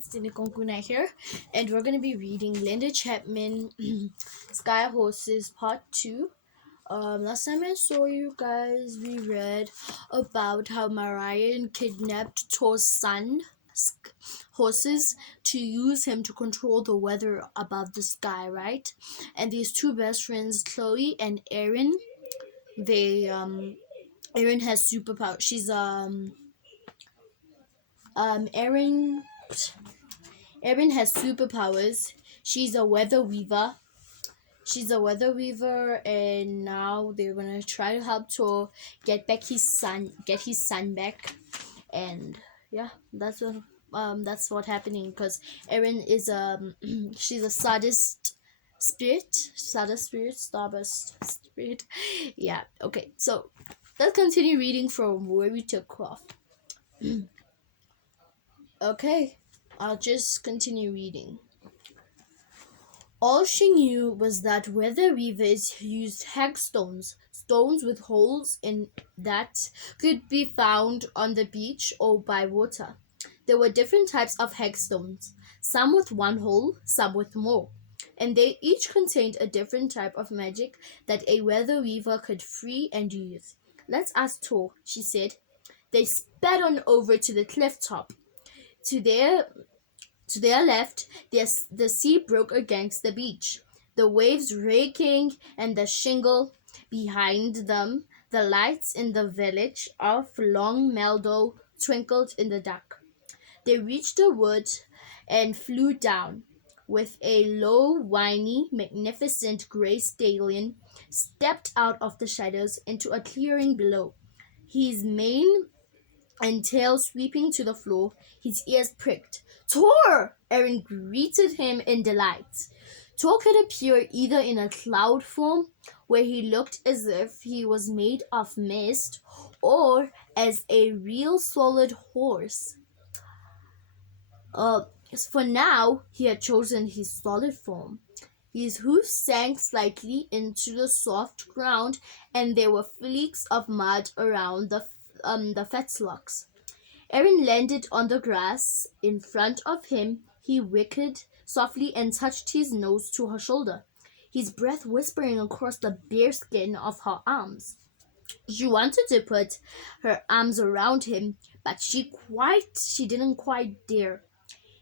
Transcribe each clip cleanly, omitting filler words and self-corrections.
It's Dini Konkuna here, and we're going to be reading Linda Chapman Sky Horses Part 2. Last time I saw you guys, we read about how Marion kidnapped Thor's son, horses, to use him to control the weather above the sky, right? And these two best friends, Chloe and Erin, Erin has superpower. Erin has superpowers. She's a weather weaver. And now they're gonna try to help Thor get his son back. And yeah, that's what's happening because Erin is she's a starburst spirit. Yeah. Okay. So let's continue reading from where we took off. Okay, I'll just continue reading. All she knew was that weather weavers used hagstones, stones with holes in that could be found on the beach or by water. There were different types of hagstones, some with one hole, some with more, and they each contained a different type of magic that a weather weaver could free and use. Let's ask Thor, she said. They sped on over to the cliff top. To their left, the sea broke against the beach, the waves raking and the shingle. Behind them, the lights in the village of Long Meadow twinkled in the dark. They reached the wood and flew down. With a low, whiny, magnificent gray stallion stepped out of the shadows into a clearing below. His mane and tail sweeping to the floor, his ears pricked. Thor! Erin greeted him in delight. Thor could appear either in a cloud form, where he looked as if he was made of mist, or as a real solid horse. For now, he had chosen his solid form. His hoofs sank slightly into the soft ground, and there were flakes of mud around the fetlocks. Erin landed on the grass in front of him. He whinnied softly and touched his nose to her shoulder, his breath whispering across the bare skin of her arms. She wanted to put her arms around him, but she didn't quite dare.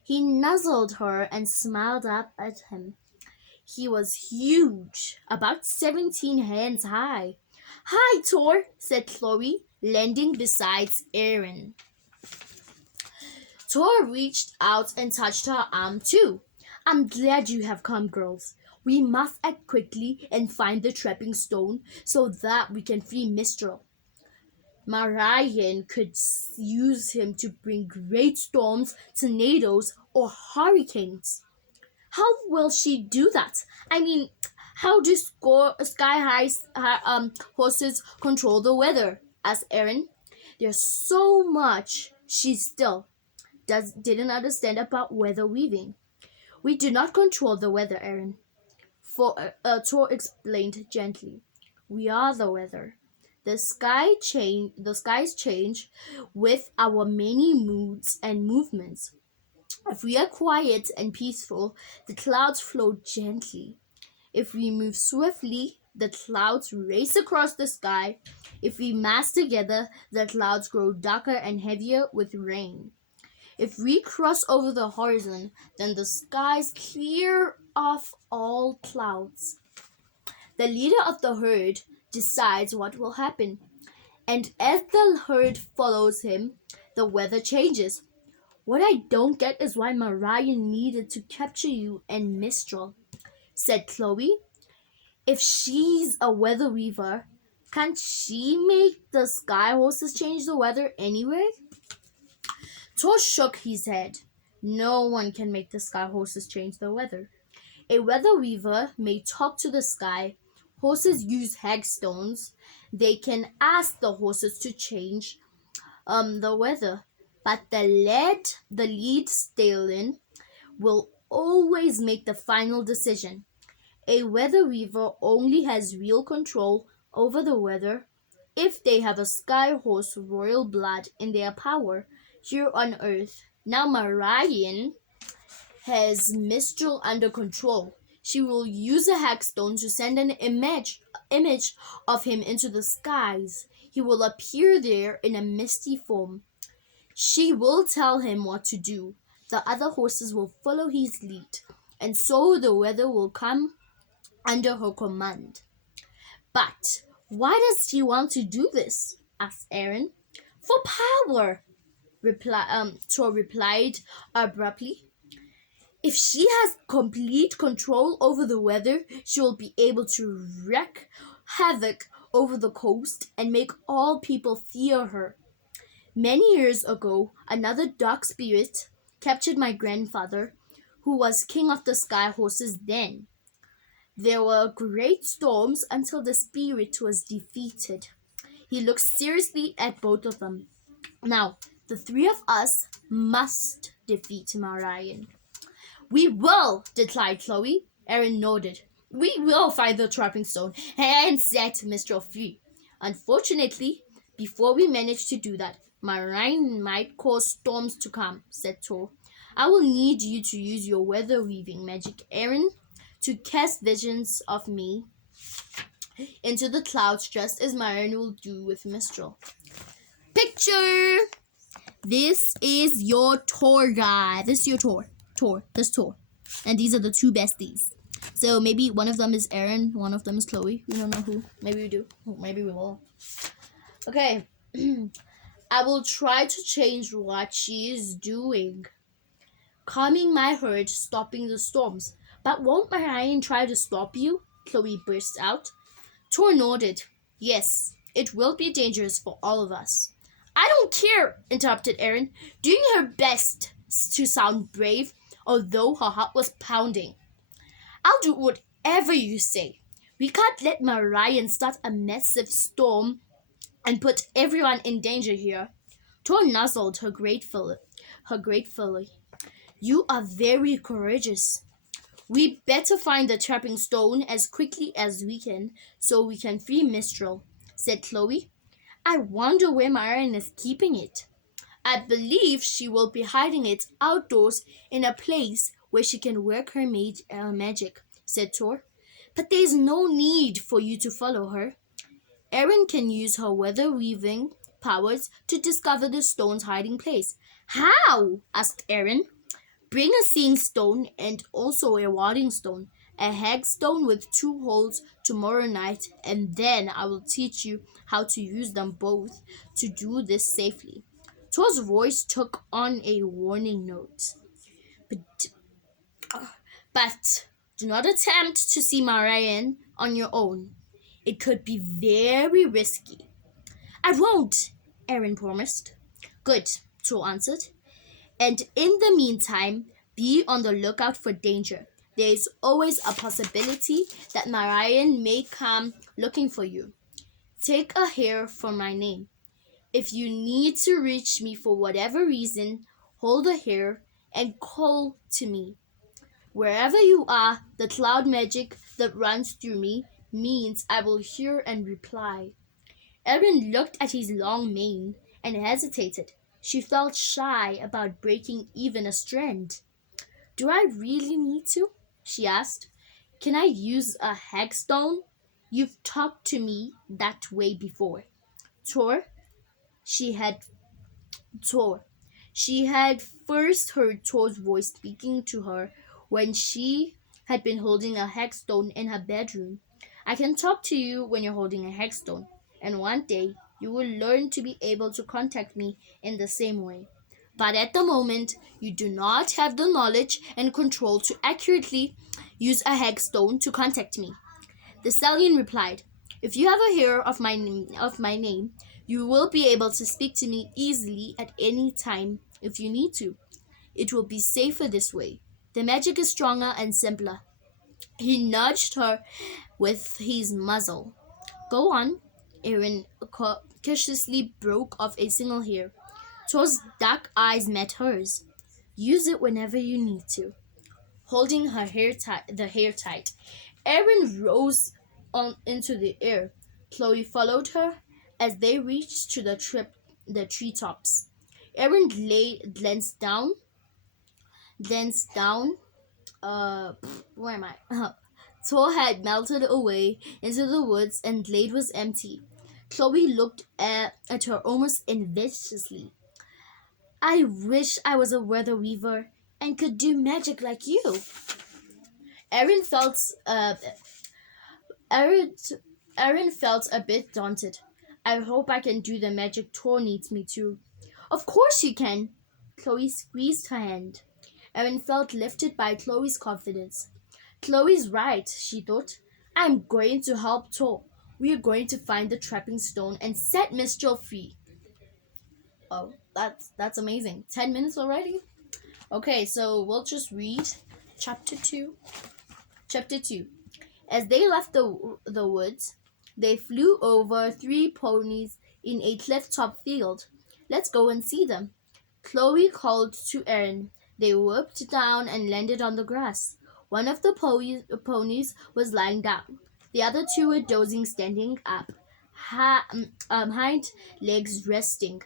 He nuzzled her and smiled up at him. He was huge, about 17 hands high. Hi, Thor, said Chloe, landing beside Erin. Thor reached out and touched her arm too. I'm glad you have come, girls. We must act quickly and find the trapping stone so that we can free Mistral. Marion could use him to bring great storms, tornadoes, or hurricanes. How will she do that? I mean, how do sky-high horses control the weather? Asked Erin. There's so much she still didn't understand about weather weaving. We do not control the weather, Erin. Thor explained gently. We are the weather. The skies change with our many moods and movements. If we are quiet and peaceful, the clouds flow gently. If we move swiftly, the clouds race across the sky. If we mass together, the clouds grow darker and heavier with rain. If we cross over the horizon, then the skies clear off all clouds. The leader of the herd decides what will happen, and as the herd follows him, the weather changes. What I don't get is why Marion needed to capture you and Mistral, said Chloe. If she's a weather weaver, can't she make the sky horses change the weather anyway? Thor shook his head. No one can make the sky horses change the weather. A weather weaver may talk to the sky. Horses use hagstones. They can ask the horses to change the weather. But the lead stallion will always make the final decision. A weather weaver only has real control over the weather if they have a sky horse royal blood in their power here on Earth. Now, Marion, has Mistral under control. She will use a hexstone to send an image of him into the skies. He will appear there in a misty form. She will tell him what to do. The other horses will follow his lead, and so the weather will come under her command. But why does she want to do this? Asked Aaron. For power, Tor replied abruptly. If she has complete control over the weather, she will be able to wreak havoc over the coast and make all people fear her. Many years ago, another dark spirit captured my grandfather, who was king of the sky horses then. There were great storms until the spirit was defeated. He looked seriously at both of them. Now, the three of us must defeat Marion. We will, declared Chloe. Aaron nodded. We will find the trapping stone and set Mistral free. Unfortunately, before we manage to do that, Marion might cause storms to come, said Tor. I will need you to use your weather weaving magic, Aaron, to cast visions of me into the clouds just as Marion will do with Mistral. Picture! This is your Tor guy. This is your Tor. And these are the two besties. So maybe one of them is Aaron, one of them is Chloe. We don't know who. Maybe we do. Maybe we will. Okay. I will try to change what she is doing. Calming my herd, stopping the storms. But won't Marion try to stop you? Chloe burst out. Tor nodded. Yes, it will be dangerous for all of us. I don't care, interrupted Aaron, doing her best to sound brave, although her heart was pounding. I'll do whatever you say. We can't let Marion start a massive storm and put everyone in danger here. Tor nuzzled her gratefully. You are very courageous. We better find the trapping stone as quickly as we can so we can free Mistral, said Chloe. I wonder where Marion is keeping it. I believe she will be hiding it outdoors in a place where she can work her magic, said Tor. But there is no need for you to follow her. Erin can use her weather weaving powers to discover the stone's hiding place. How? Asked Erin. Bring a seeing stone and also a warding stone, a hagstone with 2 holes tomorrow night, and then I will teach you how to use them both to do this safely. Tor's voice took on a warning note. But do not attempt to see Marion on your own. It could be very risky. I won't, Erin promised. Good, Tor answered. And in the meantime, be on the lookout for danger. There is always a possibility that Marion may come looking for you. Take a hair from my name. If you need to reach me for whatever reason, hold a hair and call to me. Wherever you are, the cloud magic that runs through me means I will hear and reply. Erin looked at his long mane and hesitated. She felt shy about breaking even a strand. Do I really need to? She asked. Can I use a hagstone? You've talked to me that way before. Tor, she had first heard Tor's voice speaking to her when she had been holding a hagstone in her bedroom. I can talk to you when you're holding a hagstone, and one day you will learn to be able to contact me in the same way. But at the moment, you do not have the knowledge and control to accurately use a hagstone to contact me. The stallion replied, If you have a hair of my name, you will be able to speak to me easily at any time if you need to. It will be safer this way. The magic is stronger and simpler. He nudged her with his muzzle. Go on. Erin cautiously broke off a single hair. Tor's dark eyes met hers. Use it whenever you need to. Holding her the hair tight, Erin rose into the air. Chloe followed her as they reached to the treetops. Erin glanced down Glanced down. Where am I? Thor had melted away into the woods and Glade was empty. Chloe looked at her almost enviously. I wish I was a weather weaver and could do magic like you. Erin felt uh, Erin, Erin felt a bit daunted. I hope I can do the magic Thor needs me to. Of course you can. Chloe squeezed her hand. Erin felt lifted by Chloe's confidence. Chloe's right, she thought. I'm going to help Thor. We are going to find the trapping stone and set Mistral free. Oh, that's amazing. 10 minutes already? Okay, so we'll just read chapter 2. Chapter 2. As they left the woods, they flew over 3 ponies in a cliff-top field. Let's go and see them. Chloe called to Erin. They whooped down and landed on the grass. One of the ponies was lying down. The other 2 were dozing, standing up, hind legs resting.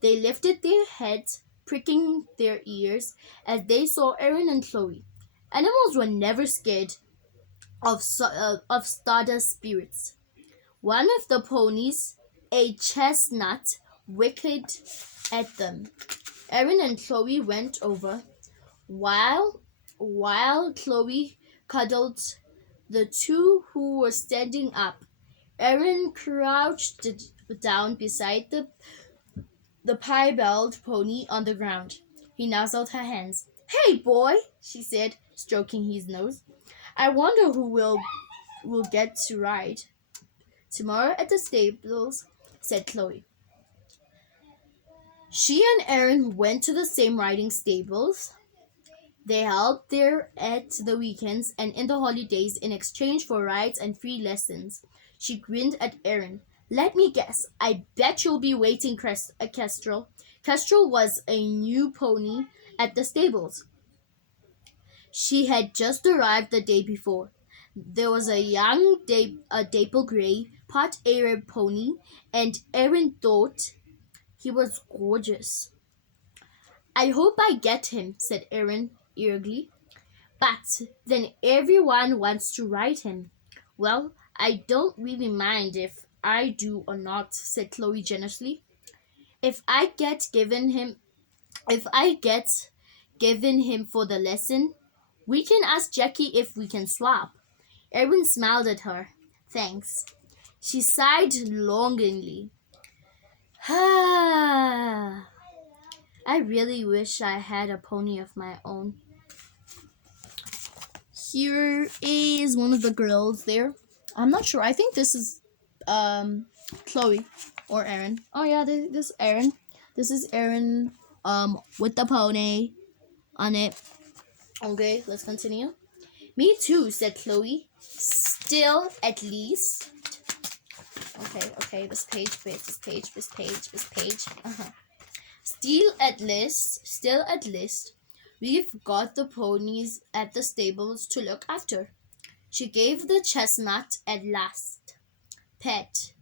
They lifted their heads, pricking their ears as they saw Erin and Chloe. Animals were never scared of Stardust spirits. One of the ponies, a chestnut, winked at them. Erin and Chloe went over, while Chloe cuddled the 2 who were standing up. Erin crouched down beside the piebald pony on the ground. He nuzzled her hands. Hey, boy, she said, stroking his nose. I wonder who will get to ride. Tomorrow at the stables, said Chloe. She and Erin went to the same riding stables. They helped there at the weekends and in the holidays in exchange for rides and free lessons. She grinned at Erin. Let me guess. I bet you'll be waiting, Kestrel. Kestrel was a new pony at the stables. She had just arrived the day before. There was a young dapple gray pot Arab pony, and Erin thought he was gorgeous. I hope I get him, said Erin eagerly. But then everyone wants to ride him. Well, I don't really mind if I do or not, said Chloe generously. If I get given him for the lesson, we can ask Jackie if we can swap. Erin smiled at her. Thanks. She sighed longingly. I really wish I had a pony of my own. Here is one of the girls there. I'm not sure. I think this is Chloe or Erin. Oh yeah, this is Erin. This is Erin with the pony on it. Okay, let's continue. Me too, said Chloe. Still, at least. Okay, this page. Still, at least, we've got the ponies at the stables to look after. She gave the chestnut at last. Pet,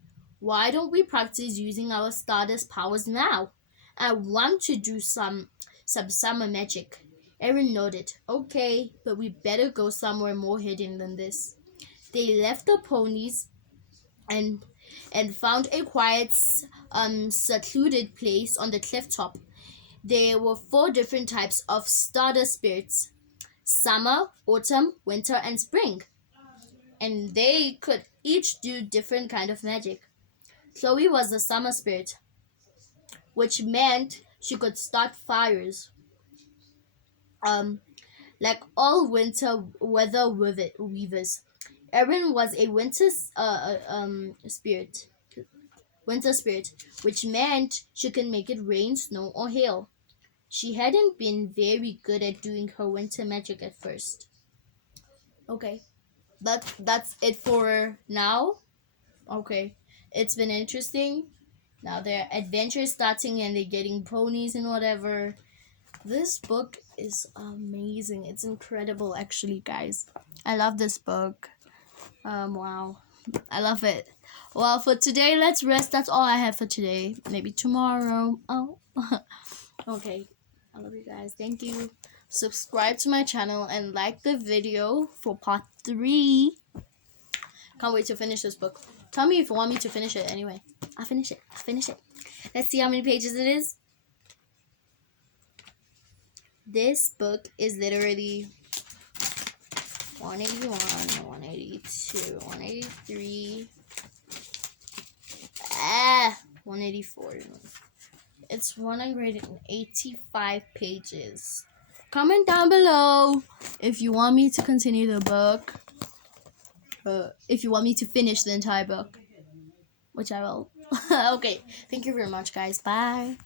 why don't we practice using our Stardust powers now? I want to do some summer magic. Erin nodded. Okay, but we better go somewhere more hidden than this. They left the ponies and found a quiet, secluded place on the cliff top. There were 4 different types of Stardust spirits: summer, autumn, winter, and spring. And they could each do different kind of magic. Chloe was the summer spirit, which meant she could start fires. Like all winter weather weavers. Erin was a winter spirit, which meant she could make it rain, snow, or hail. She hadn't been very good at doing her winter magic at first. Okay, that's it for now. Okay, it's been interesting. Now their adventure is starting and they're getting ponies and whatever. This book is amazing. It's incredible, actually, guys. I love this book. Wow. I love it. Well, for today, let's rest. That's all I have for today. Maybe tomorrow. Oh. Okay. I love you guys. Thank you. subscribe to my channel, and like the video for part 3. Can't wait to finish this book. Tell me if you want me to finish it anyway. I'll finish it. Let's see how many pages it is. This book is literally 181, 182, 183, 184. It's 185 pages. Comment down below if you want me to continue the book. If you want me to finish the entire book, which I will. Okay, thank you very much, guys. Bye.